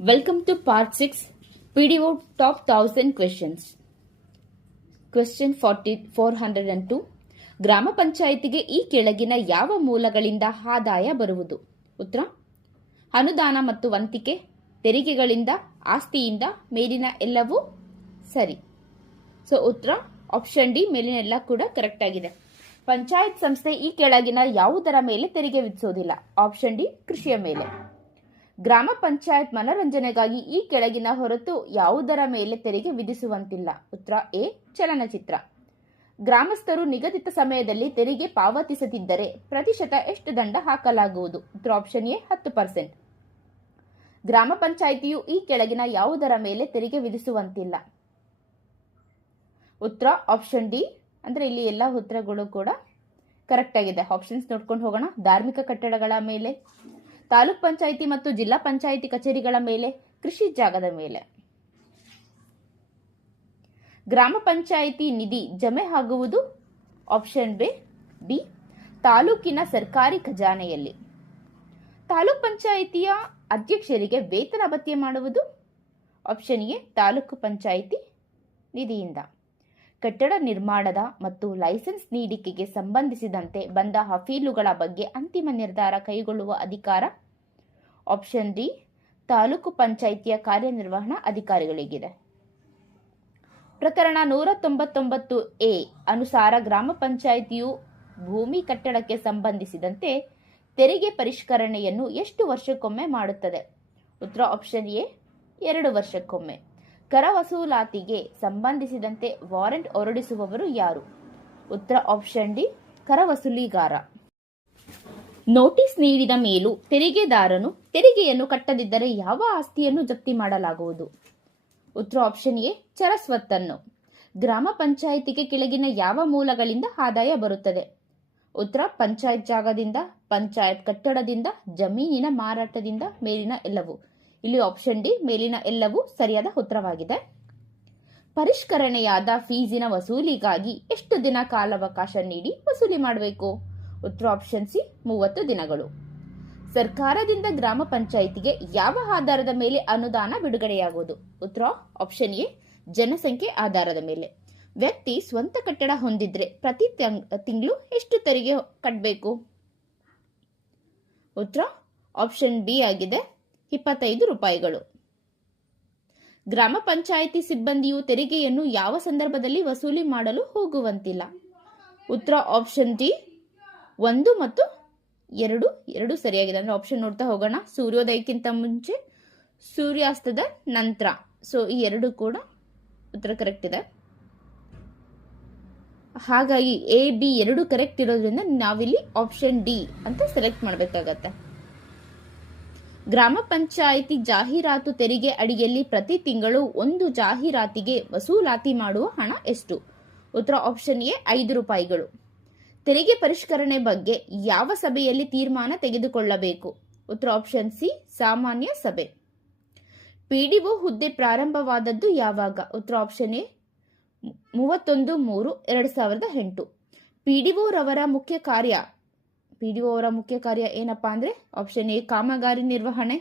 Welcome to part 6 PDO Top 1000 Questions. Question 402. ಗ್ರಾಮ ಪಂಚಾಯಿತಿಗೆ ಈ ಕೆಳಗಿನ ಯಾವ ಮೂಲಗಳಿಂದ ಆದಾಯ ಬರುವುದು? ಉತ್ತರ: ಅನುದಾನ ಮತ್ತು ವಂತಿಕೆ, ತೆರಿಗೆಗಳಿಂದ, ಆಸ್ತಿಯಿಂದ, ಮೇಲಿನ ಎಲ್ಲವೂ ಸರಿ. ಸೊ ಉತ್ತರ ಆಪ್ಷನ್ ಡಿ, ಮೇಲಿನ ಎಲ್ಲ ಕೂಡ ಕರೆಕ್ಟ್ ಆಗಿದೆ. ಪಂಚಾಯತ್ ಸಂಸ್ಥೆ ಈ ಕೆಳಗಿನ ಯಾವುದರ ಮೇಲೆ ತೆರಿಗೆ ವಿಧಿಸೋದಿಲ್ಲ? ಆಪ್ಷನ್ ಡಿ, ಕೃಷಿಯ ಮೇಲೆ. ಗ್ರಾಮ ಪಂಚಾಯತ್ ಮನರಂಜನೆಗಾಗಿ ಈ ಕೆಳಗಿನ ಹೊರತು ಯಾವುದರ ಮೇಲೆ ತೆರಿಗೆ ವಿಧಿಸುವಂತಿಲ್ಲ? ಉತ್ತರ ಎ, ಚಲನಚಿತ್ರ. ಗ್ರಾಮಸ್ಥರು ನಿಗದಿತ ಸಮಯದಲ್ಲಿ ತೆರಿಗೆ ಪಾವತಿಸದಿದ್ದರೆ ಪ್ರತಿಶತ ಎಷ್ಟು ದಂಡ ಹಾಕಲಾಗುವುದು? ಉತ್ತರ ಆಪ್ಷನ್ ಎ, 10%. ಗ್ರಾಮ ಪಂಚಾಯಿತಿಯು ಈ ಕೆಳಗಿನ ಯಾವುದರ ಮೇಲೆ ತೆರಿಗೆ ವಿಧಿಸುವಂತಿಲ್ಲ? ಉತ್ತರ ಆಪ್ಷನ್ ಡಿ, ಅಂದ್ರೆ ಇಲ್ಲಿ ಎಲ್ಲ ಉತ್ತರಗಳು ಕೂಡ ಕರೆಕ್ಟ್ ಆಗಿದೆ. ಆಪ್ಷನ್ಸ್ ನೋಡ್ಕೊಂಡು ಹೋಗೋಣ. ಧಾರ್ಮಿಕ ಕಟ್ಟಡಗಳ ಮೇಲೆ, ತಾಲೂಕ್ ಪಂಚಾಯಿತಿ ಮತ್ತು ಜಿಲ್ಲಾ ಪಂಚಾಯಿತಿ ಕಚೇರಿಗಳ ಮೇಲೆ, ಕೃಷಿ ಜಾಗದ ಮೇಲೆ. ಗ್ರಾಮ ಪಂಚಾಯಿತಿ ನಿಧಿ ಜಮೆ ಆಗುವುದು? ಆಪ್ಷನ್ ಡಿ, ತಾಲೂಕಿನ ಸರ್ಕಾರಿ ಖಜಾನೆಯಲ್ಲಿ. ತಾಲೂಕ್ ಪಂಚಾಯಿತಿಯ ಅಧ್ಯಕ್ಷರಿಗೆ ವೇತನ ಭತ್ಯೆ ಮಾಡುವುದು? ಆಪ್ಷನ್ ಎ, ತಾಲೂಕು ಪಂಚಾಯಿತಿ ನಿಧಿಯಿಂದ. ಕಟ್ಟಡ ನಿರ್ಮಾಣದ ಮತ್ತು ಲೈಸೆನ್ಸ್ ನೀಡಿಕೆಗೆ ಸಂಬಂಧಿಸಿದಂತೆ ಬಂದ ಅಪೀಲುಗಳ ಬಗ್ಗೆ ಅಂತಿಮ ನಿರ್ಧಾರ ಕೈಗೊಳ್ಳುವ ಅಧಿಕಾರ? ಆಪ್ಷನ್ ಡಿ, ತಾಲೂಕು ಪಂಚಾಯಿತಿಯ ಕಾರ್ಯನಿರ್ವಹಣಾ ಅಧಿಕಾರಿಗಳಿಗಿದೆ. ಪ್ರಕರಣ 199A ಅನುಸಾರ ಗ್ರಾಮ ಪಂಚಾಯಿತಿಯು ಭೂಮಿ ಕಟ್ಟಡಕ್ಕೆ ಸಂಬಂಧಿಸಿದಂತೆ ತೆರಿಗೆ ಪರಿಷ್ಕರಣೆಯನ್ನು ಎಷ್ಟು ವರ್ಷಕ್ಕೊಮ್ಮೆ ಮಾಡುತ್ತದೆ? ಉತ್ತರ ಆಪ್ಷನ್ ಎ, 2 ವರ್ಷಕ್ಕೊಮ್ಮೆ. ಕರ ವಸೂಲಾತಿಗೆ ಸಂಬಂಧಿಸಿದಂತೆ ವಾರೆಂಟ್ ಹೊರಡಿಸುವವರು ಯಾರು? ಉತ್ತರ ಆಪ್ಷನ್ ಡಿ, ಕರ ವಸೂಲಿಗಾರ. ನೋಟಿಸ್ ನೀಡಿದ ಮೇಲೂ ತೆರಿಗೆದಾರನು ತೆರಿಗೆಯನ್ನು ಕಟ್ಟದಿದ್ದರೆ ಯಾವ ಆಸ್ತಿಯನ್ನು ಜಪ್ತಿ ಮಾಡಲಾಗುವುದು? ಉತ್ತರ ಆಪ್ಷನ್ ಎ, ಚರಸ್ವತ್ತನ್ನು. ಗ್ರಾಮ ಪಂಚಾಯಿತಿಗೆ ಕೆಳಗಿನ ಯಾವ ಮೂಲಗಳಿಂದ ಆದಾಯ ಬರುತ್ತದೆ? ಉತ್ತರ ಪಂಚಾಯತ್ ಜಾಗದಿಂದ, ಪಂಚಾಯತ್ ಕಟ್ಟಡದಿಂದ, ಜಮೀನಿನ ಮಾರಾಟದಿಂದ, ಮೇಲಿನ ಎಲ್ಲವೂ. ಇಲ್ಲಿ ಆಪ್ಷನ್ ಡಿ, ಮೇಲಿನ ಎಲ್ಲವೂ ಸರಿಯಾದ ಉತ್ತರವಾಗಿದೆ. ಪರಿಷ್ಕರಣೆಯಾದ ಫೀಸಿನ ವಸೂಲಿಗಾಗಿ ಎಷ್ಟು ದಿನ ಕಾಲಾವಕಾಶ ನೀಡಿ ವಸೂಲಿ ಮಾಡಬೇಕು? ಉತ್ತರ ಆಪ್ಷನ್ ಸಿ, 30 ದಿನಗಳು. ಸರ್ಕಾರದಿಂದ ಗ್ರಾಮ ಪಂಚಾಯಿತಿಗೆ ಯಾವ ಆಧಾರದ ಮೇಲೆ ಅನುದಾನ ಬಿಡುಗಡೆಯಾಗುವುದು? ಉತ್ತರ ಆಪ್ಷನ್ ಎ, ಜನಸಂಖ್ಯೆ ಆಧಾರದ ಮೇಲೆ. ವ್ಯಕ್ತಿ ಸ್ವಂತ ಕಟ್ಟಡ ಹೊಂದಿದ್ರೆ ಪ್ರತಿ ತಿಂಗಳು ಎಷ್ಟು ತೆರಿಗೆ ಕಟ್ಟಬೇಕು? ಉತ್ತರ ಆಪ್ಷನ್ ಬಿ ಆಗಿದೆ, 25 ರೂಪಾಯಿಗಳು. ಗ್ರಾಮ ಪಂಚಾಯಿತಿ ಸಿಬ್ಬಂದಿಯು ತೆರಿಗೆಯನ್ನು ಯಾವ ಸಂದರ್ಭದಲ್ಲಿ ವಸೂಲಿ ಮಾಡಲು ಹೋಗುವಂತಿಲ್ಲ? ಉತ್ತರ ಆಪ್ಷನ್ ಡಿ, 1 ಮತ್ತು 2 ಸರಿಯಾಗಿದೆ. ಅಂದ್ರೆ ಆಪ್ಷನ್ ನೋಡ್ತಾ ಹೋಗೋಣ. ಸೂರ್ಯೋದಯಕ್ಕಿಂತ ಮುಂಚೆ, ಸೂರ್ಯಾಸ್ತದ ನಂತರ. ಸೊ ಈ 2 ಕೂಡ ಉತ್ತರ ಕರೆಕ್ಟ್ ಇದೆ. ಹಾಗಾಗಿ ಎ, ಬಿ 2 ಕರೆಕ್ಟ್ ಇರೋದ್ರಿಂದ ನಾವಿಲ್ಲಿ ಆಪ್ಷನ್ ಡಿ ಅಂತ ಸೆಲೆಕ್ಟ್ ಮಾಡಬೇಕಾಗತ್ತೆ. ಗ್ರಾಮ ಪಂಚಾಯಿತಿ ಜಾಹೀರಾತು ತೆರಿಗೆ ಅಡಿಯಲ್ಲಿ ಪ್ರತಿ ತಿಂಗಳು ಒಂದು ಜಾಹೀರಾತಿಗೆ ವಸೂಲಾತಿ ಮಾಡುವ ಹಣ ಎಷ್ಟು? ಉತ್ತರ ಆಪ್ಷನ್ ಎ, 5 ರೂಪಾಯಿಗಳು. ತೆರಿಗೆ ಪರಿಷ್ಕರಣೆ ಬಗ್ಗೆ ಯಾವ ಸಭೆಯಲ್ಲಿ ತೀರ್ಮಾನ ತೆಗೆದುಕೊಳ್ಳಬೇಕು? ಉತ್ತರ ಆಪ್ಷನ್ ಸಿ, ಸಾಮಾನ್ಯ ಸಭೆ. ಪಿಡಿಒ ಹುದ್ದೆ ಪ್ರಾರಂಭವಾದದ್ದು ಯಾವಾಗ? ಉತ್ತರ ಆಪ್ಷನ್ ಎ, 31/3/2008. ಪಿಡಿಒ ರವರ ಮುಖ್ಯ ಕಾರ್ಯ ಏನಪ್ಪಾ ಅಂದ್ರೆ ಆಪ್ಷನ್ ಎ, ಕಾಮಗಾರಿ ನಿರ್ವಹಣೆ.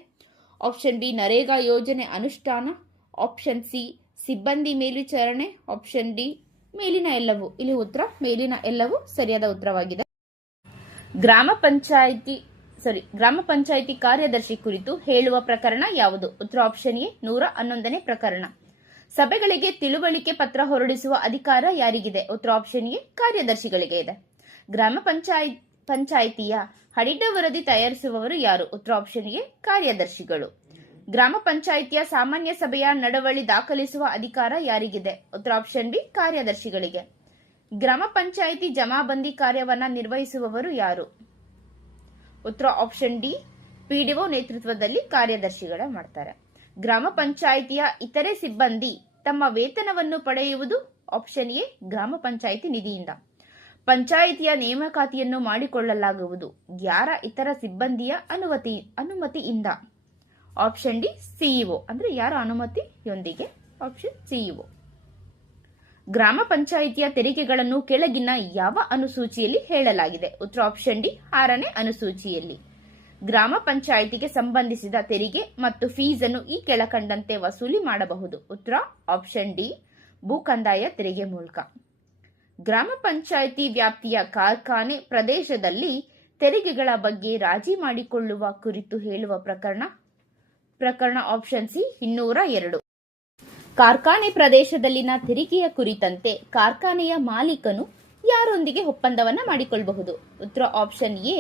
ಆಪ್ಷನ್ ಬಿ, ನರೇಗಾ ಯೋಜನೆ ಅನುಷ್ಠಾನ. ಆಪ್ಷನ್ ಸಿ, ಸಿಬ್ಬಂದಿ ಮೇಲ್ವಿಚಾರಣೆ. ಆಪ್ಷನ್ ಡಿ, ಮೇಲಿನ ಎಲ್ಲವೂ. ಇಲ್ಲಿ ಉತ್ತರ ಮೇಲಿನ ಎಲ್ಲವೂ ಸರಿಯಾದ ಉತ್ತರವಾಗಿದೆ. ಗ್ರಾಮ ಪಂಚಾಯಿತಿ ಕಾರ್ಯದರ್ಶಿ ಕುರಿತು ಹೇಳುವ ಪ್ರಕರಣ ಯಾವುದು? ಉತ್ತರ ಆಪ್ಷನ್ ಎ, 111ನೇ ಪ್ರಕರಣ. ಸಭೆಗಳಿಗೆ ತಿಳುವಳಿಕೆ ಪತ್ರ ಹೊರಡಿಸುವ ಅಧಿಕಾರ ಯಾರಿಗಿದೆ? ಉತ್ತರ ಆಪ್ಷನ್ ಎ, ಕಾರ್ಯದರ್ಶಿಗಳಿಗೆ ಇದೆ. ಗ್ರಾಮ ಪಂಚಾಯಿತಿಯ ಆಡಿಟ್ ವರದಿ ತಯಾರಿಸುವವರು ಯಾರು? ಉತ್ತರ ಆಪ್ಷನ್ ಎ, ಕಾರ್ಯದರ್ಶಿಗಳು. ಗ್ರಾಮ ಪಂಚಾಯಿತಿಯ ಸಾಮಾನ್ಯ ಸಭೆಯ ನಡವಳಿ ದಾಖಲಿಸುವ ಅಧಿಕಾರ ಯಾರಿಗಿದೆ? ಉತ್ತರ ಆಪ್ಷನ್ ಬಿ, ಕಾರ್ಯದರ್ಶಿಗಳಿಗೆ. ಗ್ರಾಮ ಪಂಚಾಯಿತಿ ಜಮಾಬಂದಿ ಕಾರ್ಯವನ್ನ ನಿರ್ವಹಿಸುವವರು ಯಾರು? ಉತ್ತರ ಆಪ್ಷನ್ ಡಿ, ಪಿಡಿಒ ನೇತೃತ್ವದಲ್ಲಿ ಕಾರ್ಯದರ್ಶಿಗಳ ಮಾಡ್ತಾರೆ. ಗ್ರಾಮ ಪಂಚಾಯಿತಿಯ ಇತರೆ ಸಿಬ್ಬಂದಿ ತಮ್ಮ ವೇತನವನ್ನು ಪಡೆಯುವುದು? ಆಪ್ಷನ್ ಎ, ಗ್ರಾಮ ಪಂಚಾಯಿತಿ ನಿಧಿಯಿಂದ. ಪಂಚಾಯಿತಿಯ ನೇಮಕಾತಿಯನ್ನು ಮಾಡಿಕೊಳ್ಳಲಾಗುವುದು ಯಾರ ಇತರ ಸಿಬ್ಬಂದಿಯ ಅನುಮತಿಯಿಂದ? Option D, CEO. ಅಂದ್ರೆ ಯಾರ ಅನುಮತಿಯೊಂದಿಗೆ? Option CEO. ಗ್ರಾಮ ಪಂಚಾಯಿತಿಯ ತೆರಿಗೆಗಳನ್ನು ಕೆಳಗಿನ ಯಾವ ಅನುಸೂಚಿಯಲ್ಲಿ ಹೇಳಲಾಗಿದೆ? ಉತ್ತರ ಆಪ್ಷನ್ ಡಿ, 6ನೇ ಅನುಸೂಚಿಯಲ್ಲಿ. ಗ್ರಾಮ ಪಂಚಾಯಿತಿಗೆ ಸಂಬಂಧಿಸಿದ ತೆರಿಗೆ ಮತ್ತು ಫೀಸನ್ನು ಈ ಕೆಳಕಂಡಂತೆ ವಸೂಲಿ ಮಾಡಬಹುದು. ಉತ್ತರ ಆಪ್ಷನ್ ಡಿ, ಭೂ ಕಂದಾಯ ತೆರಿಗೆ ಮೂಲಕ. ಗ್ರಾಮ ಪಂಚಾಯಿತಿ ವ್ಯಾಪ್ತಿಯ ಕಾರ್ಖಾನೆ ಪ್ರದೇಶದಲ್ಲಿ ತೆರಿಗೆಗಳ ಬಗ್ಗೆ ರಾಜಿ ಮಾಡಿಕೊಳ್ಳುವ ಕುರಿತು ಹೇಳುವ ಪ್ರಕರಣ ಆಪ್ಷನ್ ಸಿ 202. ಕಾರ್ಖಾನೆ ಪ್ರದೇಶದಲ್ಲಿನ ತೆರಿಗೆಯ ಕುರಿತಂತೆ ಕಾರ್ಖಾನೆಯ ಮಾಲೀಕನು ಯಾರೊಂದಿಗೆ ಒಪ್ಪಂದವನ್ನ ಮಾಡಿಕೊಳ್ಳಬಹುದು? ಉತ್ತರ ಆಪ್ಷನ್ ಎ,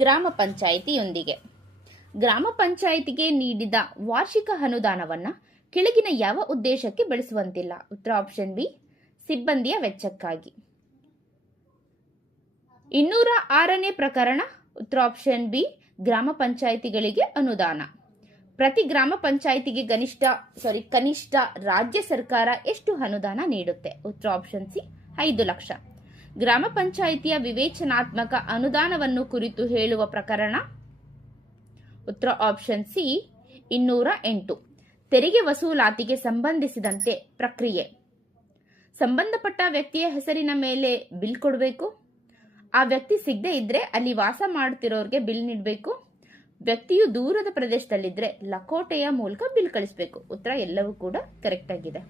ಗ್ರಾಮ ಪಂಚಾಯಿತಿಯೊಂದಿಗೆ. ಗ್ರಾಮ ಪಂಚಾಯಿತಿಗೆ ನೀಡಿದ ವಾರ್ಷಿಕ ಅನುದಾನವನ್ನ ಕೆಳಗಿನ ಯಾವ ಉದ್ದೇಶಕ್ಕೆ ಬಳಸುವಂತಿಲ್ಲ? ಉತ್ತರ ಆಪ್ಷನ್ ಬಿ, ಸಿಬ್ಬಂದಿಯ ವೆಚ್ಚಕ್ಕಾಗಿ. 206ನೇ ಪ್ರಕರಣ. ಉತ್ತರ ಆಪ್ಷನ್ ಬಿ, ಗ್ರಾಮ ಪಂಚಾಯಿತಿಗಳಿಗೆ ಅನುದಾನ. ಪ್ರತಿ ಗ್ರಾಮ ಪಂಚಾಯಿತಿಗೆ ಕನಿಷ್ಠ ರಾಜ್ಯ ಸರ್ಕಾರ ಎಷ್ಟು ಅನುದಾನ ನೀಡುತ್ತೆ? ಉತ್ತರ ಆಪ್ಷನ್ ಸಿ, 5 ಲಕ್ಷ. ಗ್ರಾಮ ಪಂಚಾಯಿತಿಯ ವಿವೇಚನಾತ್ಮಕ ಅನುದಾನವನ್ನು ಕುರಿತು ಹೇಳುವ ಪ್ರಕರಣ. ಉತ್ತರ ಆಪ್ಷನ್ ಸಿ, 208. ತೆರಿಗೆ ವಸೂಲಾತಿಗೆ ಸಂಬಂಧಿಸಿದಂತೆ ಪ್ರಕ್ರಿಯೆ. ಸಂಬಂಧಪಟ್ಟ ವ್ಯಕ್ತಿಯ ಹೆಸರಿನ ಮೇಲೆ ಬಿಲ್ ಕೊಡಬೇಕು. ಆ ವ್ಯಕ್ತಿ ಸಿಗದೆ ಇದ್ರೆ ಅಲ್ಲಿ ವಾಸ ಮಾಡುತ್ತಿರೋರಿಗೆ ಬಿಲ್ ನೀಡಬೇಕು. ವ್ಯಕ್ತಿಯು ದೂರದ ಪ್ರದೇಶದಲ್ಲಿದ್ರೆ ಲಕೋಟೆಯ ಮೂಲಕ ಬಿಲ್ ಕಳಿಸಬೇಕು. ಉತ್ತರ ಎಲ್ಲವೂ ಕೂಡ ಕರೆಕ್ಟ್ ಆಗಿದೆ.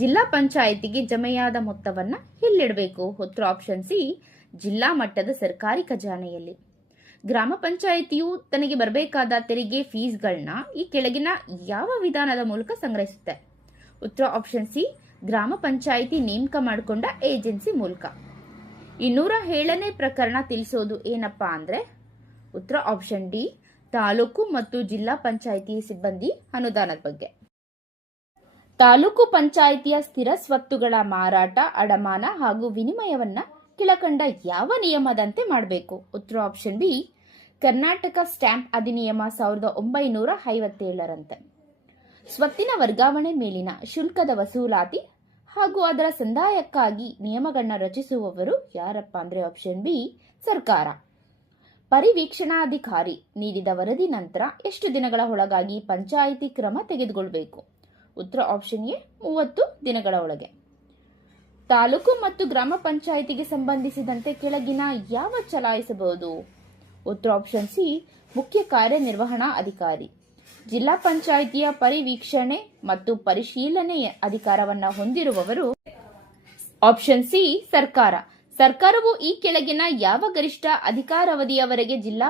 ಜಿಲ್ಲಾ ಪಂಚಾಯಿತಿಗೆ ಜಮೆಯಾದ ಮೊತ್ತವನ್ನ ಎಲ್ಲಿಡಬೇಕು? ಉತ್ತರ ಆಪ್ಷನ್ ಸಿ, ಜಿಲ್ಲಾ ಮಟ್ಟದ ಸರ್ಕಾರಿ ಖಜಾನೆಯಲ್ಲಿ. ಗ್ರಾಮ ಪಂಚಾಯಿತಿಯು ತನಗೆ ಬರಬೇಕಾದ ತೆರಿಗೆ ಫೀಸ್ಗಳನ್ನ ಈ ಕೆಳಗಿನ ಯಾವ ವಿಧಾನದ ಮೂಲಕ ಸಂಗ್ರಹಿಸುತ್ತೆ? ಉತ್ತರ ಆಪ್ಷನ್ ಸಿ, ಗ್ರಾಮ ಪಂಚಾಯಿತಿ ನೇಮಕ ಮಾಡಿಕೊಂಡ ಏಜೆನ್ಸಿ ಮೂಲಕ. 207ನೇ ಪ್ರಕರಣ ತಿಳಿಸೋದು ಏನಪ್ಪಾ ಅಂದ್ರೆ, ಉತ್ತರ ಆಪ್ಷನ್ ಡಿ, ತಾಲೂಕು ಮತ್ತು ಜಿಲ್ಲಾ ಪಂಚಾಯಿತಿ ಸಿಬ್ಬಂದಿ ಅನುದಾನದ ಬಗ್ಗೆ. ತಾಲೂಕು ಪಂಚಾಯಿತಿಯ ಸ್ಥಿರ ಸ್ವತ್ತುಗಳ ಮಾರಾಟ, ಅಡಮಾನ ಹಾಗೂ ವಿನಿಮಯವನ್ನ ಕೆಳಕಂಡ ಯಾವ ನಿಯಮದಂತೆ ಮಾಡಬೇಕು? ಉತ್ತರ ಆಪ್ಷನ್ ಬಿ, ಕರ್ನಾಟಕ ಸ್ಟ್ಯಾಂಪ್ ಅಧಿನಿಯಮ 1957ರಂತೆ. ಸ್ವತ್ತಿನ ವರ್ಗಾವಣೆ ಮೇಲಿನ ಶುಲ್ಕದ ವಸೂಲಾತಿ ಹಾಗೂ ಅದರ ಸಂದಾಯಕ್ಕಾಗಿ ನಿಯಮಗಳನ್ನ ರಚಿಸುವವರು ಯಾರಪ್ಪ ಅಂದ್ರೆ ಆಪ್ಷನ್ ಬಿ, ಸರ್ಕಾರ. ಪರಿವೀಕ್ಷಣಾಧಿಕಾರಿ ನೀಡಿದ ವರದಿ ನಂತರ ಎಷ್ಟು ದಿನಗಳ ಒಳಗಾಗಿ ಪಂಚಾಯಿತಿ ಕ್ರಮ ತೆಗೆದುಕೊಳ್ಳಬೇಕು? ಉತ್ತರ ಆಪ್ಷನ್ ಎ, 30 ದಿನಗಳ ಒಳಗೆ. ತಾಲೂಕು ಮತ್ತು ಗ್ರಾಮ ಪಂಚಾಯಿತಿಗೆ ಸಂಬಂಧಿಸಿದಂತೆ ಕೆಳಗಿನ ಯಾವ ಚಲಾಯಿಸಬಹುದು? ಉತ್ತರ ಆಪ್ಷನ್ ಸಿ, ಮುಖ್ಯ ಕಾರ್ಯನಿರ್ವಹಣಾ ಅಧಿಕಾರಿ. ಜಿಲ್ಲಾ ಪಂಚಾಯಿತಿಯ ಪರಿವೀಕ್ಷಣೆ ಮತ್ತು ಪರಿಶೀಲನೆ ಅಧಿಕಾರವನ್ನ ಹೊಂದಿರುವವರು ಆಪ್ಷನ್ ಸಿ, ಸರ್ಕಾರ. ಸರ್ಕಾರವು ಈ ಕೆಳಗಿನ ಯಾವ ಗರಿಷ್ಠ ಅಧಿಕಾರಾವಧಿಯವರೆಗೆ ಜಿಲ್ಲಾ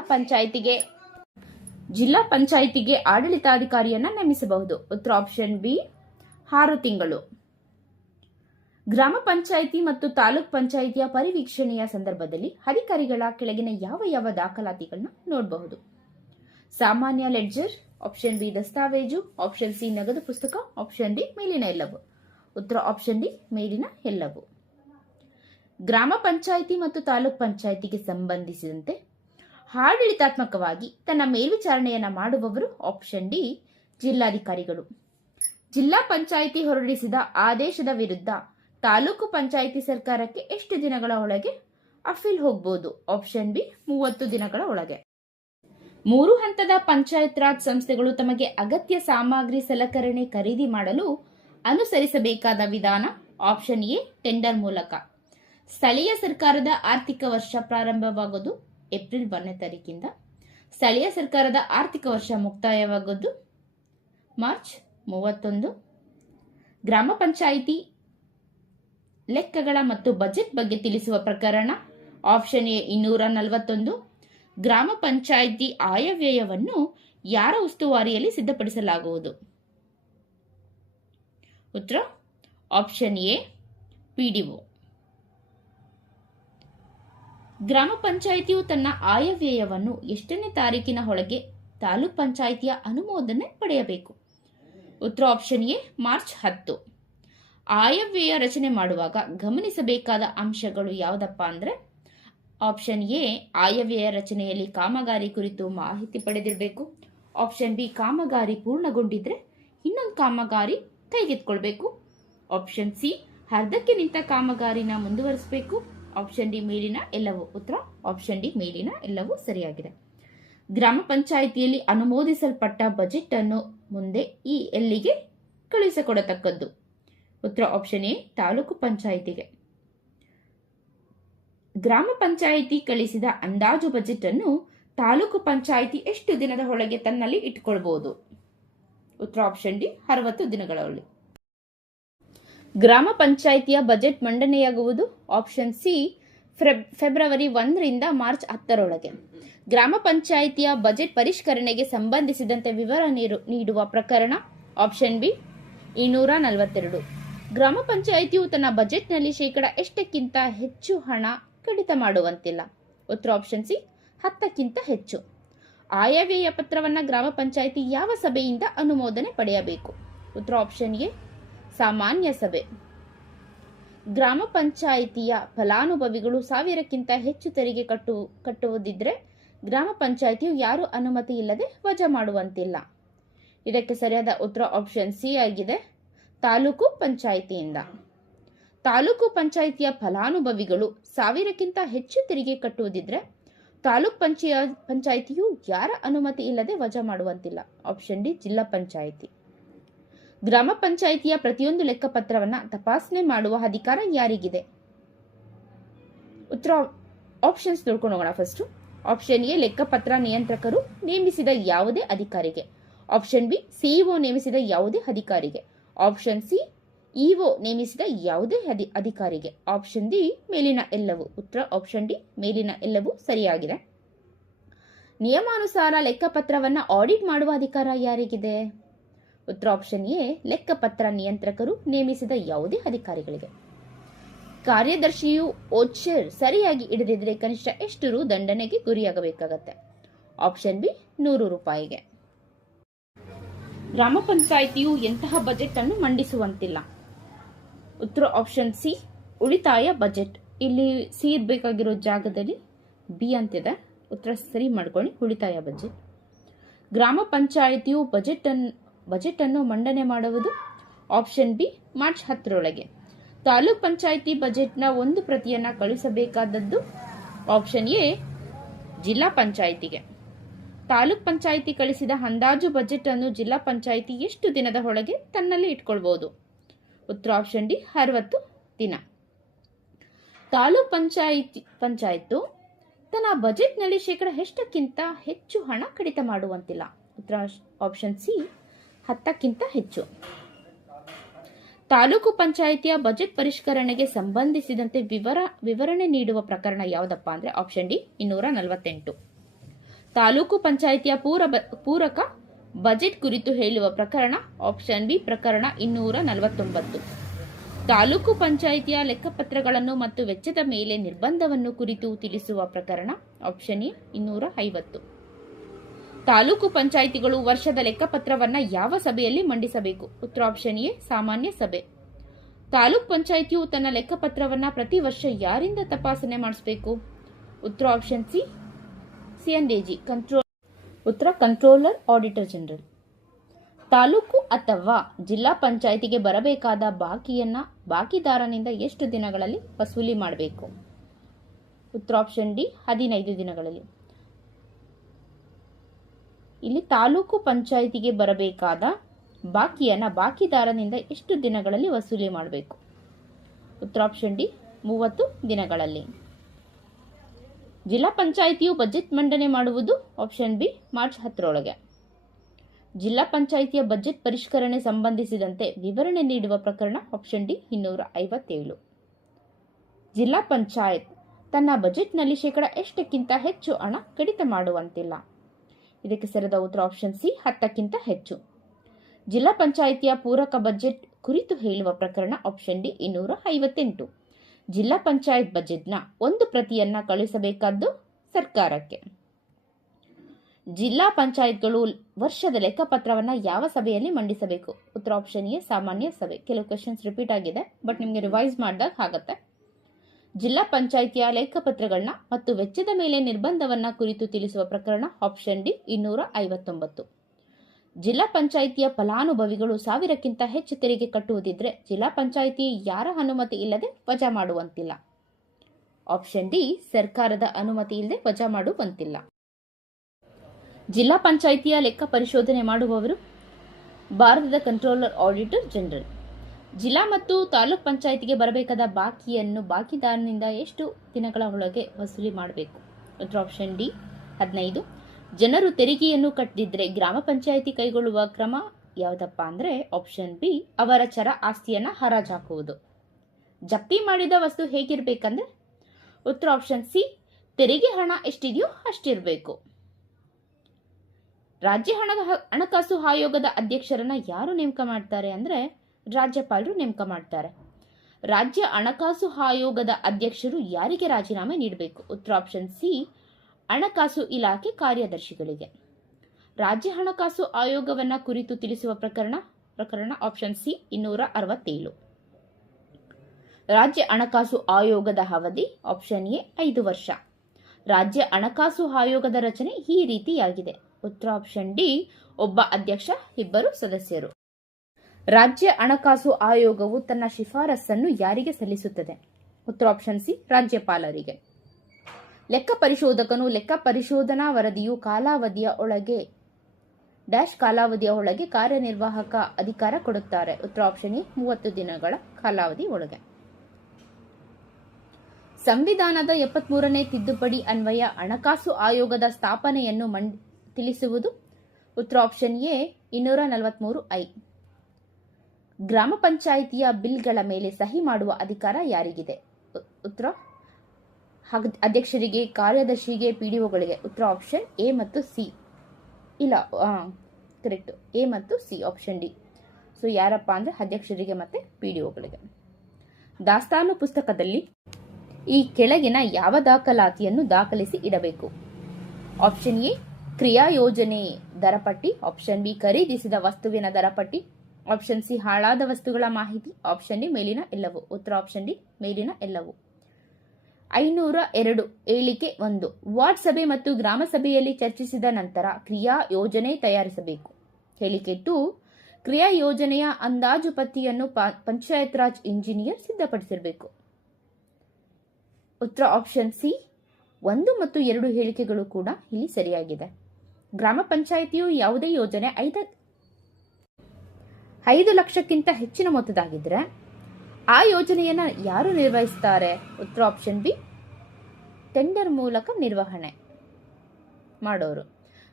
ಪಂಚಾಯಿತಿಗೆ ಆಡಳಿತಾಧಿಕಾರಿಯನ್ನ ನೇಮಿಸಬಹುದು? ಉತ್ತರ ಆಪ್ಷನ್ ಬಿ, 6 ತಿಂಗಳು. ಗ್ರಾಮ ಪಂಚಾಯಿತಿ ಮತ್ತು ತಾಲೂಕ್ ಪಂಚಾಯಿತಿಯ ಪರಿವೀಕ್ಷಣೆಯ ಸಂದರ್ಭದಲ್ಲಿ ಅಧಿಕಾರಿಗಳ ಕೆಳಗಿನ ಯಾವ ದಾಖಲಾತಿಗಳನ್ನ ನೋಡಬಹುದು? ಸಾಮಾನ್ಯ ಲೆಡ್ಜರ್, ಆಪ್ಷನ್ ಬಿ, ದಸ್ತಾವೇಜು, ಆಪ್ಷನ್ ಸಿ, ನಗದು ಪುಸ್ತಕ, ಆಪ್ಷನ್ ಡಿ, ಮೇಲಿನ ಎಲ್ಲವು. ಉತ್ತರ ಆಪ್ಷನ್ ಡಿ, ಮೇಲಿನ ಎಲ್ಲವು. ಗ್ರಾಮ ಪಂಚಾಯಿತಿ ಮತ್ತು ತಾಲೂಕ್ ಪಂಚಾಯಿತಿಗೆ ಸಂಬಂಧಿಸಿದಂತೆ ಆಡಳಿತಾತ್ಮಕವಾಗಿ ತನ್ನ ಮೇಲ್ವಿಚಾರಣೆಯನ್ನ ಮಾಡುವವರು ಆಪ್ಷನ್ ಡಿ, ಜಿಲ್ಲಾಧಿಕಾರಿಗಳು. ಜಿಲ್ಲಾ ಪಂಚಾಯಿತಿ ಹೊರಡಿಸಿದ ಆದೇಶದ ವಿರುದ್ಧ ತಾಲೂಕು ಪಂಚಾಯಿತಿ ಸರ್ಕಾರಕ್ಕೆ ಎಷ್ಟು ದಿನಗಳ ಒಳಗೆ ಅಪೀಲ್ ಹೋಗಬಹುದು? ಆಪ್ಷನ್ ಬಿ, 30 ದಿನಗಳ ಒಳಗೆ. 3 ಹಂತದ ಪಂಚಾಯತ್ ರಾಜ್ ಸಂಸ್ಥೆಗಳು ತಮಗೆ ಅಗತ್ಯ ಸಾಮಗ್ರಿ ಸಲಕರಣೆ ಖರೀದಿ ಮಾಡಲು ಅನುಸರಿಸಬೇಕಾದ ವಿಧಾನ. ಆಪ್ಷನ್ ಎ, ಟೆಂಡರ್ ಮೂಲಕ. ಸ್ಥಳೀಯ ಸರ್ಕಾರದ ಆರ್ಥಿಕ ವರ್ಷ ಪ್ರಾರಂಭವಾಗೋದು ಏಪ್ರಿಲ್ 1ನೇ ತಾರೀಕಿಂದ. ಸ್ಥಳೀಯ ಸರ್ಕಾರದ ಆರ್ಥಿಕ ವರ್ಷ ಮುಕ್ತಾಯವಾಗೋದು ಮಾರ್ಚ್ 31. ಗ್ರಾಮ ಪಂಚಾಯಿತಿ ಲೆಕ್ಕಗಳ ಮತ್ತು ಬಜೆಟ್ ಬಗ್ಗೆ ತಿಳಿಸುವ ಪ್ರಕರಣ. Option A, 241. ಗ್ರಾಮ ಪಂಚಾಯಿತಿ ಆಯವ್ಯಯವನ್ನು ಯಾರ ಉಸ್ತುವಾರಿಯಲ್ಲಿ ಸಿದ್ಧಪಡಿಸಲಾಗುವುದು? ಉತ್ತರ ಆಪ್ಷನ್ ಎ, ಪಿಡಿಒ. ಗ್ರಾಮ ಪಂಚಾಯಿತಿಯು ತನ್ನ ಆಯವ್ಯಯವನ್ನು ಎಷ್ಟನೇ ತಾರೀಕಿನ ಒಳಗೆ ತಾಲೂಕ್ ಪಂಚಾಯಿತಿಯ ಅನುಮೋದನೆ ಪಡೆಯಬೇಕು? ಉತ್ತರ ಆಪ್ಷನ್ ಎ, ಮಾರ್ಚ್ 10. ಆಯವ್ಯಯ ರಚನೆ ಮಾಡುವಾಗ ಗಮನಿಸಬೇಕಾದ ಅಂಶಗಳು ಯಾವುದಪ್ಪ ಅಂದ್ರೆ, ಆಪ್ಷನ್ ಎ, ಆಯವ್ಯಯ ರಚನೆಯಲ್ಲಿ ಕಾಮಗಾರಿ ಕುರಿತು ಮಾಹಿತಿ ಪಡೆದಿರಬೇಕು. ಆಪ್ಷನ್ ಬಿ, ಕಾಮಗಾರಿ ಪೂರ್ಣಗೊಂಡಿದ್ರೆ ಇನ್ನೊಂದು ಕಾಮಗಾರಿ ಕೈಗೆತ್ಕೊಳ್ಬೇಕು. ಆಪ್ಷನ್ ಸಿ, ಅರ್ಧಕ್ಕೆ ನಿಂತ ಕಾಮಗಾರಿನ ಮುಂದುವರಿಸಬೇಕು. ಆಪ್ಷನ್ ಡಿ, ಮೇಲಿನ ಎಲ್ಲವೂ. ಉತ್ತರ ಆಪ್ಷನ್ ಡಿ, ಮೇಲಿನ ಎಲ್ಲವೂ ಸರಿಯಾಗಿದೆ. ಗ್ರಾಮ ಪಂಚಾಯಿತಿಯಲ್ಲಿ ಅನುಮೋದಿಸಲ್ಪಟ್ಟ ಬಜೆಟ್ ಅನ್ನು ಮುಂದೆ ಎಲ್ಲಿಗೆ ಕಳುಹಿಸಿಕೊಡತಕ್ಕದ್ದು? ಉತ್ತರ ಆಪ್ಷನ್ ಎ, ತಾಲೂಕು ಪಂಚಾಯಿತಿಗೆ. ಗ್ರಾಮ ಪಂಚಾಯಿತಿ ಕಳಿಸಿದ ಅಂದಾಜು ಬಜೆಟ್ ಅನ್ನು ತಾಲೂಕು ಪಂಚಾಯಿತಿ ಎಷ್ಟು ದಿನದ ಒಳಗೆ ತನ್ನಲ್ಲಿ ಇಟ್ಕೊಳ್ಬಹುದು? ಉತ್ತರ ಆಪ್ಷನ್ ಡಿ 60 ದಿನಗಳಲ್ಲಿ. ಗ್ರಾಮ ಪಂಚಾಯಿತಿಯ ಬಜೆಟ್ ಮಂಡನೆಯಾಗುವುದು? ಆಪ್ಷನ್ ಸಿ ಫೆಬ್ರವರಿ 1ರಿಂದ ಮಾರ್ಚ್ 10ರೊಳಗೆ. ಗ್ರಾಮ ಪಂಚಾಯಿತಿಯ ಬಜೆಟ್ ಪರಿಷ್ಕರಣೆಗೆ ಸಂಬಂಧಿಸಿದಂತೆ ವಿವರ ನೀಡುವ ಪ್ರಕರಣ? Option B 242. ಗ್ರಾಮ ಪಂಚಾಯಿತಿಯು ತನ್ನ ಬಜೆಟ್ನಲ್ಲಿ ಶೇಕಡ ಎಷ್ಟಕ್ಕಿಂತ ಹೆಚ್ಚು ಹಣ ಕಡಿತ ಮಾಡುವಂತಿಲ್ಲ? ಉತ್ತರ ಆಪ್ಷನ್ ಸಿ 10ಕ್ಕಿಂತ ಹೆಚ್ಚು. ಆಯವ್ಯಯ ಪತ್ರವನ್ನು ಗ್ರಾಮ ಪಂಚಾಯಿತಿ ಯಾವ ಸಭೆಯಿಂದ ಅನುಮೋದನೆ ಪಡೆಯಬೇಕು? ಉತ್ತರ ಆಪ್ಷನ್ ಎ ಸಾಮಾನ್ಯ ಸಭೆ. ಗ್ರಾಮ ಪಂಚಾಯಿತಿಯ ಫಲಾನುಭವಿಗಳು 1000ಕ್ಕಿಂತ ಹೆಚ್ಚು ತೆರಿಗೆ ಕಟ್ಟುವುದಿದ್ರೆ ಗ್ರಾಮ ಪಂಚಾಯಿತಿಯು ಯಾರು ಅನುಮತಿ ಇಲ್ಲದೆ ವಜಾ ಮಾಡುವಂತಿಲ್ಲ. ಇದಕ್ಕೆ ಸರಿಯಾದ ಉತ್ತರ ಆಪ್ಷನ್ ಸಿ ಆಗಿದೆ, ತಾಲೂಕು ಪಂಚಾಯಿತಿಯಿಂದ. ತಾಲೂಕು ಪಂಚಾಯಿತಿಯ ಫಲಾನುಭವಿಗಳು 1000ಕ್ಕಿಂತ ಹೆಚ್ಚು ತೆರಿಗೆ ಕಟ್ಟುವುದಿದ್ರೆ ತಾಲೂಕ್ ಪಂಚಾಯಿತಿಯು ಯಾರ ಅನುಮತಿ ಇಲ್ಲದೆ ವಜಾ ಮಾಡುವಂತಿಲ್ಲ? ಆಪ್ಷನ್ ಡಿ ಜಿಲ್ಲಾ ಪಂಚಾಯಿತಿ. ಗ್ರಾಮ ಪಂಚಾಯಿತಿಯ ಪ್ರತಿಯೊಂದು ಲೆಕ್ಕಪತ್ರವನ್ನ ತಪಾಸಣೆ ಮಾಡುವ ಅಧಿಕಾರ ಯಾರಿಗಿದೆ? ಉತ್ತರ ಆಪ್ಷನ್ಸ್ ನೋಡ್ಕೊಂಡು ಹೋಗೋಣ. ಫಸ್ಟ್ ಆಪ್ಷನ್ ಎ ಲೆಕ್ಕಪತ್ರ ನಿಯಂತ್ರಕರು ನೇಮಿಸಿದ ಯಾವುದೇ ಅಧಿಕಾರಿಗೆ. ಆಪ್ಷನ್ ಬಿ ಸಿಇಒ ನೇಮಿಸಿದ ಯಾವುದೇ ಅಧಿಕಾರಿಗೆ. ಆಪ್ಷನ್ ಸಿ ಇಒ ನೇಮಿಸಿದ ಯಾವುದೇ ಅಧಿಕಾರಿಗೆ. ಆಪ್ಷನ್ ಡಿ ಮೇಲಿನ ಎಲ್ಲವೂ. ಉತ್ತರ ಆಪ್ಷನ್ ಡಿ ಮೇಲಿನ ಎಲ್ಲವೂ ಸರಿಯಾಗಿದೆ. ನಿಯಮಾನುಸಾರ ಲೆಕ್ಕಪತ್ರವನ್ನ ಆಡಿಟ್ ಮಾಡುವ ಅಧಿಕಾರ ಯಾರಿಗಿದೆ? ಉತ್ತರ ಆಪ್ಷನ್ ಎ ಲೆಕ್ಕಪತ್ರ ನಿಯಂತ್ರಕರು ನೇಮಿಸಿದ ಯಾವುದೇ ಅಧಿಕಾರಿಗಳಿಗೆ. ಕಾರ್ಯದರ್ಶಿಯು ಓಚರ್ ಸರಿಯಾಗಿ ಹಿಡಿದಿದ್ರೆ ಕನಿಷ್ಠ ಎಷ್ಟು ರು ದಂಡನೆಗೆ ಗುರಿಯಾಗಬೇಕಾಗತ್ತೆ? ಆಪ್ಷನ್ ಬಿ 100 ರೂಪಾಯಿಗೆ. ಗ್ರಾಮ ಪಂಚಾಯಿತಿಯು ಎಂತಹ ಬಜೆಟ್ ಅನ್ನು ಮಂಡಿಸುವಂತಿಲ್ಲ? ಉತ್ತರ ಆಪ್ಷನ್ ಸಿ ಉಳಿತಾಯ ಬಜೆಟ್. ಇಲ್ಲಿ ಸಿ ಇರಬೇಕಾಗಿರೋ ಜಾಗದಲ್ಲಿ ಬಿ ಅಂತಿದೆ. ಉತ್ತರ ಸರಿ ಮಾಡ್ಕೊಳ್ಳಿ, ಉಳಿತಾಯ ಬಜೆಟ್. ಗ್ರಾಮ ಪಂಚಾಯಿತಿಯು ಬಜೆಟ್ ಅನ್ನು ಮಂಡನೆ ಮಾಡುವುದು? ಆಪ್ಷನ್ ಬಿ ಮಾರ್ಚ್ 10ರೊಳಗೆ. ತಾಲೂಕ್ ಪಂಚಾಯಿತಿ ಬಜೆಟ್ನ ಒಂದು ಪ್ರತಿಯನ್ನ ಕಳುಹಿಸಬೇಕಾದದ್ದು? ಆಪ್ಷನ್ ಎ ಜಿಲ್ಲಾ ಪಂಚಾಯಿತಿಗೆ. ತಾಲೂಕ್ ಪಂಚಾಯಿತಿ ಕಳಿಸಿದ ಅಂದಾಜು ಬಜೆಟ್ ಅನ್ನು ಜಿಲ್ಲಾ ಪಂಚಾಯಿತಿ ಎಷ್ಟು ದಿನದ ಒಳಗೆ ತನ್ನಲ್ಲಿ ಇಟ್ಕೊಳ್ಬಹುದು? ಉತ್ತರ ಆಪ್ಷನ್ ಡಿ 60 ದಿನ. ತಾಲೂಕ್ ಪಂಚಾಯಿತು ತನ್ನ ಬಜೆಟ್ನಲ್ಲಿ ಶೇಕಡ ಎಷ್ಟಕ್ಕಿಂತ ಹೆಚ್ಚು ಹಣ ಕಡಿತ ಮಾಡುವಂತಿಲ್ಲ? ಉತ್ತರ ಆಪ್ಷನ್ ಸಿ 10ಕ್ಕಿಂತ ಹೆಚ್ಚು. ತಾಲೂಕು ಪಂಚಾಯಿತಿಯ ಬಜೆಟ್ ಪರಿಷ್ಕರಣೆಗೆ ಸಂಬಂಧಿಸಿದಂತೆ ವಿವರಣೆ ನೀಡುವ ಪ್ರಕರಣ ಯಾವುದಪ್ಪ ಅಂದ್ರೆ ಆಪ್ಷನ್ ಡಿ 248. ತಾಲೂಕು ಪಂಚಾಯಿತಿಯ ಪೂರಕ ಬಜೆಟ್ ಕುರಿತು ಹೇಳುವ ಪ್ರಕರಣ? ಆಪ್ಷನ್ ಬಿ ಪ್ರಕರಣ 249. ತಾಲೂಕು ಪಂಚಾಯಿತಿಯ ಲೆಕ್ಕಪತ್ರಗಳನ್ನು ಮತ್ತು ವೆಚ್ಚದ ಮೇಲೆ ನಿರ್ಬಂಧವನ್ನು ಕುರಿತು ತಿಳಿಸುವ ಪ್ರಕರಣ? Option A 250. ತಾಲೂಕು ಪಂಚಾಯಿತಿಗಳು ವರ್ಷದ ಲೆಕ್ಕಪತ್ರವನ್ನ ಯಾವ ಸಭೆಯಲ್ಲಿ ಮಂಡಿಸಬೇಕು? ಉತ್ತರ ಆಪ್ಷನ್ ಎ ಸಾಮಾನ್ಯ ಸಭೆ. ತಾಲೂಕ್ ಪಂಚಾಯಿತಿಯು ತನ್ನ ಲೆಕ್ಕಪತ್ರವನ್ನ ಪ್ರತಿ ವರ್ಷ ಯಾರಿಂದ ತಪಾಸಣೆ ಮಾಡಿಸಬೇಕು? ಉತ್ತರ ಆಪ್ಷನ್ ಸಿ ಸಿಎನ್ಡಿಜಿ ಉತ್ತರ ಕಂಟ್ರೋಲರ್ ಆಡಿಟರ್ ಜನರಲ್. ತಾಲೂಕು ಅಥವಾ ಜಿಲ್ಲಾ ಪಂಚಾಯಿತಿಗೆ ಬರಬೇಕಾದ ಬಾಕಿಯನ್ನ ಬಾಕಿದಾರನಿಂದ ಎಷ್ಟು ದಿನಗಳಲ್ಲಿ ವಸೂಲಿ ಮಾಡಬೇಕು? ಉತ್ತರ ಆಪ್ಷನ್ ಡಿ 15 ದಿನಗಳಲ್ಲಿ. ಇಲ್ಲಿ ತಾಲೂಕು ಪಂಚಾಯಿತಿಗೆ ಬರಬೇಕಾದ ಬಾಕಿಯನ್ನ ಬಾಕಿದಾರನಿಂದ ಎಷ್ಟು ದಿನಗಳಲ್ಲಿ ವಸೂಲಿ ಮಾಡಬೇಕು? ಉತ್ತರ ಆಪ್ಷನ್ ಡಿ 30 ದಿನಗಳಲ್ಲಿ. ಜಿಲ್ಲಾ ಪಂಚಾಯಿತಿಯು ಬಜೆಟ್ ಮಂಡನೆ ಮಾಡುವುದು? ಆಪ್ಷನ್ ಬಿ ಮಾರ್ಚ್ 10ರೊಳಗೆ. ಜಿಲ್ಲಾ ಪಂಚಾಯಿತಿಯ ಬಜೆಟ್ ಪರಿಷ್ಕರಣೆ ಸಂಬಂಧಿಸಿದಂತೆ ವಿವರಣೆ ನೀಡುವ ಪ್ರಕರಣ? Option D 257. ಜಿಲ್ಲಾ ಪಂಚಾಯತ್ ತನ್ನ ಬಜೆಟ್ನಲ್ಲಿ ಶೇಕಡ ಎಷ್ಟಕ್ಕಿಂತ ಹೆಚ್ಚು ಹಣ ಕಡಿತ ಮಾಡುವಂತಿಲ್ಲ? ಇದಕ್ಕೆ ಸರಿಯಾದ ಉತ್ತರ ಆಪ್ಷನ್ ಸಿ 10ಕ್ಕಿಂತ ಹೆಚ್ಚು. ಜಿಲ್ಲಾ ಪಂಚಾಯಿತಿಯ ಪೂರಕ ಬಜೆಟ್ ಕುರಿತು ಹೇಳುವ ಪ್ರಕರಣ? Option D 258. ಜಿಲ್ಲಾ ಪಂಚಾಯತ್ ಬಜೆಟ್ನ ಒಂದು ಪ್ರತಿಯನ್ನ ಕಳುಹಿಸಬೇಕಾದ್ದು ಸರ್ಕಾರಕ್ಕೆ. ಜಿಲ್ಲಾ ಪಂಚಾಯತ್ಗಳು ವರ್ಷದ ಲೆಕ್ಕಪತ್ರವನ್ನ ಯಾವ ಸಭೆಯಲ್ಲಿ ಮಂಡಿಸಬೇಕು? ಉತ್ತರ ಆಪ್ಷನ್ ಎ ಸಾಮಾನ್ಯ ಸಭೆ. ಕೆಲವು ಕ್ವೆಶ್ಚನ್ಸ್ ರಿಪೀಟ್ ಆಗಿದೆ, ಬಟ್ ನಿಮಗೆ ರಿವೈಸ್ ಮಾಡಿದಾಗ ಆಗತ್ತೆ. ಜಿಲ್ಲಾ ಪಂಚಾಯಿತಿಯ ಲೆಕ್ಕಪತ್ರಗಳನ್ನ ಮತ್ತು ವೆಚ್ಚದ ಮೇಲೆ ನಿರ್ಬಂಧವನ್ನ ಕುರಿತು ತಿಳಿಸುವ ಪ್ರಕರಣ? Option D 259. ಜಿಲ್ಲಾ ಪಂಚಾಯಿತಿಯ ಫಲಾನುಭವಿಗಳು 1000ಕ್ಕಿಂತ ಹೆಚ್ಚು ತೆರಿಗೆ ಕಟ್ಟುವುದಿದ್ರೆ ಜಿಲ್ಲಾ ಪಂಚಾಯಿತಿ ಯಾರ ಅನುಮತಿ ಇಲ್ಲದೆ ವಜಾ ಮಾಡುವಂತಿಲ್ಲ? ಆಪ್ಷನ್ ಡಿ ಸರ್ಕಾರದ ಅನುಮತಿ ಇಲ್ಲದೆ ವಜಾ ಮಾಡುವಂತಿಲ್ಲ. ಜಿಲ್ಲಾ ಪಂಚಾಯಿತಿಯ ಲೆಕ್ಕ ಪರಿಶೋಧನೆ ಮಾಡುವವರು? ಭಾರತದ ಕಂಟ್ರೋಲರ್ ಆಡಿಟರ್ ಜನರಲ್. ಜಿಲ್ಲಾ ಮತ್ತು ತಾಲೂಕ್ ಪಂಚಾಯತಿಗೆ ಬರಬೇಕಾದ ಬಾಕಿಯನ್ನು ಬಾಕಿದಾರನಿಂದ ಎಷ್ಟು ದಿನಗಳ ಒಳಗೆ ವಸೂಲಿ ಮಾಡಬೇಕು? ಉತ್ತರ ಆಪ್ಷನ್ ಡಿ 15. ಜನರು ತೆರಿಗೆಯನ್ನು ಕಟ್ಟದಿದ್ರೆ ಗ್ರಾಮ ಪಂಚಾಯತಿ ಕೈಗೊಳ್ಳುವ ಕ್ರಮ ಯಾವುದಪ್ಪ ಅಂದರೆ ಆಪ್ಷನ್ ಬಿ ಅವರ ಚರ ಆಸ್ತಿಯನ್ನ ಹರಾಜು ಹಾಕುವುದು. ಜಪ್ತಿ ಮಾಡಿದ ವಸ್ತು ಹೇಗಿರ್ಬೇಕಂದ್ರೆ ಉತ್ತರ ಆಪ್ಷನ್ ಸಿ ತೆರಿಗೆ ಹಣ ಎಷ್ಟಿದೆಯೋ ಅಷ್ಟಿರಬೇಕು. ರಾಜ್ಯ ಹಣಕಾಸು ಆಯೋಗದ ಅಧ್ಯಕ್ಷರನ್ನ ಯಾರು ನೇಮಕ ಮಾಡ್ತಾರೆ ಅಂದ್ರೆ ರಾಜ್ಯಪಾಲರು ನೇಮಕ ಮಾಡ್ತಾರೆ. ರಾಜ್ಯ ಹಣಕಾಸು ಆಯೋಗದ ಅಧ್ಯಕ್ಷರು ಯಾರಿಗೆ ರಾಜೀನಾಮೆ ನೀಡಬೇಕು? ಉತ್ತರ ಆಪ್ಷನ್ ಸಿ ಹಣಕಾಸು ಇಲಾಖೆ ಕಾರ್ಯದರ್ಶಿಗಳಿಗೆ. ರಾಜ್ಯ ಹಣಕಾಸು ಆಯೋಗವನ್ನ ಕುರಿತು ತಿಳಿಸುವ ಪ್ರಕರಣ ಆಪ್ಷನ್ ಸಿ 267. ರಾಜ್ಯ ಹಣಕಾಸು ಆಯೋಗದ ಅವಧಿ ಆಪ್ಷನ್ ಎ 5 ವರ್ಷ. ರಾಜ್ಯ ಹಣಕಾಸು ಆಯೋಗದ ರಚನೆ ಈ ರೀತಿಯಾಗಿದೆ. ಉತ್ತರ ಆಪ್ಷನ್ ಡಿ ಒಬ್ಬ ಅಧ್ಯಕ್ಷ, 2 ಸದಸ್ಯರು. ರಾಜ್ಯ ಹಣಕಾಸು ಆಯೋಗವು ತನ್ನ ಶಿಫಾರಸನ್ನು ಯಾರಿಗೆ ಸಲ್ಲಿಸುತ್ತದೆ? ಉತ್ತರ ಆಪ್ಷನ್ ಸಿ ರಾಜ್ಯಪಾಲರಿಗೆ. ಲೆಕ್ಕ ಪರಿಶೋಧಕನು ಲೆಕ್ಕ ಪರಿಶೋಧನಾ ವರದಿಯು ಕಾಲಾವಧಿಯ ಒಳಗೆ ಕಾರ್ಯನಿರ್ವಾಹಕ ಅಧಿಕಾರ ಕೊಡುತ್ತಾರೆ. ಉತ್ತರ ಆಪ್ಷನ್ ಎ 30 ದಿನಗಳ ಕಾಲಾವಧಿ ಒಳಗೆ. ಸಂವಿಧಾನದ 73ನೇ ತಿದ್ದುಪಡಿ ಅನ್ವಯ ಹಣಕಾಸು ಆಯೋಗದ ಸ್ಥಾಪನೆಯನ್ನು ತಿಳಿಸುವುದು. ಉತ್ತರ ಆಪ್ಷನ್ ಎ 243(i). ಗ್ರಾಮ ಪಂಚಾಯಿತಿಯ ಬಿಲ್ಗಳ ಮೇಲೆ ಸಹಿ ಮಾಡುವ ಅಧಿಕಾರ ಯಾರಿಗಿದೆ? ಉತ್ತರ ಅಧ್ಯಕ್ಷರಿಗೆ, ಕಾರ್ಯದರ್ಶಿಗೆ, ಪಿಡಿಒಗಳಿಗೆ. ಉತ್ತರ ಆಪ್ಷನ್ ಎ ಮತ್ತು ಸಿ. ಇಲ್ಲ, ಕರೆಕ್ಟ್, ಎ ಮತ್ತು ಸಿ, ಆಪ್ಷನ್ ಡಿ. ಸೊ ಯಾರಪ್ಪ ಅಂದ್ರೆ ಅಧ್ಯಕ್ಷರಿಗೆ ಮತ್ತೆ ಪಿಡಿಒಗಳಿಗೆ. ದಾಸ್ತಾನು ಪುಸ್ತಕದಲ್ಲಿ ಈ ಕೆಳಗಿನ ಯಾವ ದಾಖಲಾತಿಯನ್ನು ದಾಖಲಿಸಿ ಇಡಬೇಕು? ಆಪ್ಷನ್ ಎ ಕ್ರಿಯಾ ಯೋಜನೆ ದರಪಟ್ಟಿ, ಆಪ್ಷನ್ ಬಿ ಖರೀದಿಸಿದ ವಸ್ತುವಿನ ದರಪಟ್ಟಿ, ಆಪ್ಷನ್ ಸಿ ಹಾಳಾದ ವಸ್ತುಗಳ ಮಾಹಿತಿ, ಆಪ್ಷನ್ ಡಿ ಮೇಲಿನ ಎಲ್ಲವೂ. ಉತ್ತರ ಆಪ್ಷನ್ ಡಿ ಮೇಲಿನ ಎಲ್ಲವೂ. 502 ಹೇಳಿಕೆ 1. ವಾರ್ಡ್ ಸಭೆ ಮತ್ತು ಗ್ರಾಮ ಸಭೆಯಲ್ಲಿ ಚರ್ಚಿಸಿದ ನಂತರ ಕ್ರಿಯಾ ಯೋಜನೆ ತಯಾರಿಸಬೇಕು. ಹೇಳಿಕೆ 2. ಕ್ರಿಯಾ ಯೋಜನೆಯ ಅಂದಾಜು ಪಟ್ಟಿಯನ್ನು ಪಂಚಾಯತ್ ರಾಜ್ ಇಂಜಿನಿಯರ್ ಸಿದ್ಧಪಡಿಸಿರಬೇಕು. ಉತ್ತರ ಆಪ್ಷನ್ ಸಿ 1 ಮತ್ತು 2 ಹೇಳಿಕೆಗಳು ಕೂಡ ಇಲ್ಲಿ ಸರಿಯಾಗಿದೆ. ಗ್ರಾಮ ಪಂಚಾಯಿತಿಯು ಯಾವುದೇ ಯೋಜನೆ 5 ಲಕ್ಷಕ್ಕಿಂತ ಹೆಚ್ಚಿನ ಮೊತ್ತದಾಗಿದ್ರೆ ಆ ಯೋಜನೆಯನ್ನ ಯಾರು ನಿರ್ವಹಿಸುತ್ತಾರೆ? ಉತ್ತರ ಆಪ್ಷನ್ ಬಿ ಟೆಂಡರ್ ಮೂಲಕ ನಿರ್ವಹಣೆ ಮಾಡೋರು.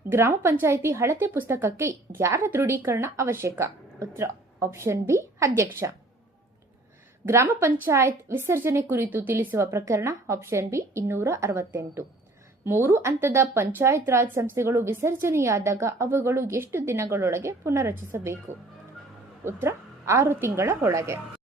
ಗ್ರಾಮ ಪಂಚಾಯಿತಿ ಅಳತೆ ಪುಸ್ತಕಕ್ಕೆ ಯಾರ ದೃಢೀಕರಣ ಅವಶ್ಯಕ? ಉತ್ತರ ಆಪ್ಷನ್ ಬಿ ಅಧ್ಯಕ್ಷ. ಗ್ರಾಮ ಪಂಚಾಯತ್ ವಿಸರ್ಜನೆ ಕುರಿತು ತಿಳಿಸುವ ಪ್ರಕರಣ ಆಪ್ಷನ್ ಬಿ 268. 3 ಹಂತದ ಪಂಚಾಯತ್ ರಾಜ್ ಸಂಸ್ಥೆಗಳು ವಿಸರ್ಜನೆಯಾದಾಗ ಅವುಗಳು ಎಷ್ಟು ದಿನಗಳೊಳಗೆ ಪುನರ್ರಚಿಸಬೇಕು? ಉತ್ತರ 6 ತಿಂಗಳ ಒಳಗೆ.